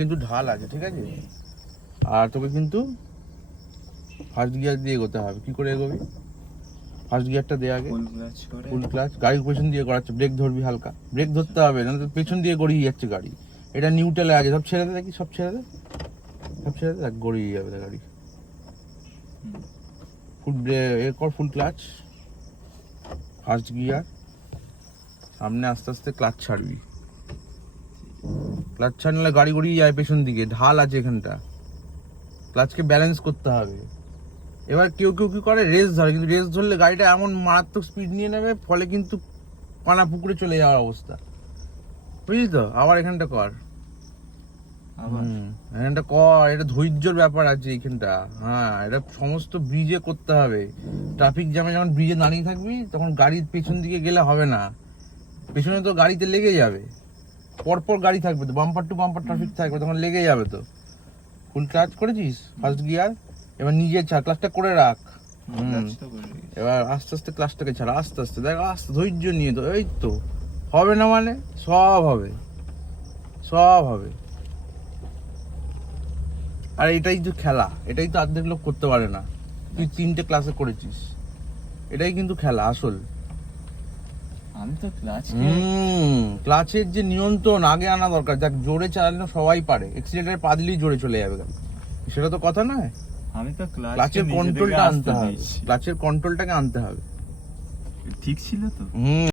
কিন্তু ঢাল আছে, ঠিক আছে? আর তোকে কিন্তু ফার্স্ট গিয়ার দিয়ে এগোতে হবে। কি করে এগোবি? ফার্স্ট গিয়ারটা দে আগে, ফুল ক্লাচ। গাড়ি পেছন দিয়ে গড়াচ্ছে, ব্রেক ধরবি হালকা, ব্রেক ধরতে হবে, না তো পেছন দিয়ে গড়িয়ে যাচ্ছে গাড়ি। এটা নিউট্রালে আছে, সব ছেড়ে দে, দেখি সব ছেড়ে দে, সব ছেড়ে দে, গড়িয়ে যাবে গাড়ি। ফুল এরপর ফুল ক্লাচ, ফার্স্ট গিয়ার, সামনে আস্তে আস্তে ক্লাচ ছাড়বি। ক্লাচ ছাড়লে গাড়ি গড়িয়ে যায় পেছন দিকে, ঢাল আছে এখানটা, ক্লাচকে ব্যালেন্স করতে হবে। এবার কেউ কেউ কি করে, রেস ধরে, কিন্তু রেস ধরলে গাড়িটা এমন মারাত্মক স্পিড নিয়ে নেবে, ফলে কিন্তু পানা পুকুরে চলে যাওয়ার অবস্থা, বুঝলি তো? আবার এখানটা কর, এখানটা কর, এটা ধৈর্যর ব্যাপার আছে এখানটা। হ্যাঁ, এটা সমস্ত ব্রিজে করতে হবে। ট্রাফিক জ্যামে যখন ব্রিজে দাঁড়িয়ে থাকবি, তখন গাড়ির পেছন দিকে গেলে হবে না, পেছনে তো গাড়িতে লেগে যাবে, পরপর গাড়ি থাকবে তো, বাম্পার টু বাম্পার ট্রাফিক থাকবে, তখন লেগে যাবে তো। ফুল ক্লাচ করেছিস, ফার্স্ট গিয়ার, এবার নিজের ছাড়, ক্লাচটা করে রাখ। এবার আস্তে আস্তে ক্লাচটাকে ছাড়া, আস্তে আস্তে দেখ, আস্তে ধৈর্য নিয়ে। তো এই তো হবে না মানে, সব হবে, সব হবে। আর এটাই তো খেলা, এটাই তো অর্ধেক লোক করতে পারে না। তুই 3টে ক্লাসে করেছিস, এটাই কিন্তু খেলা আসল। আমি তো ক্লাচের যে নিয়ন্ত্রণ আগে আনা দরকার, যাক জোরে চালানো সবাই পারে, এক্সিলেটারে পা দিলেই জোরে চলে যাবে গাড়ি, সেটা তো কথা নয়। আমি তো ক্লাচের কন্ট্রোলটা আনতে হবে, ক্লাচের কন্ট্রোলটাকে আনতে হবে। ঠিক ছিল তো।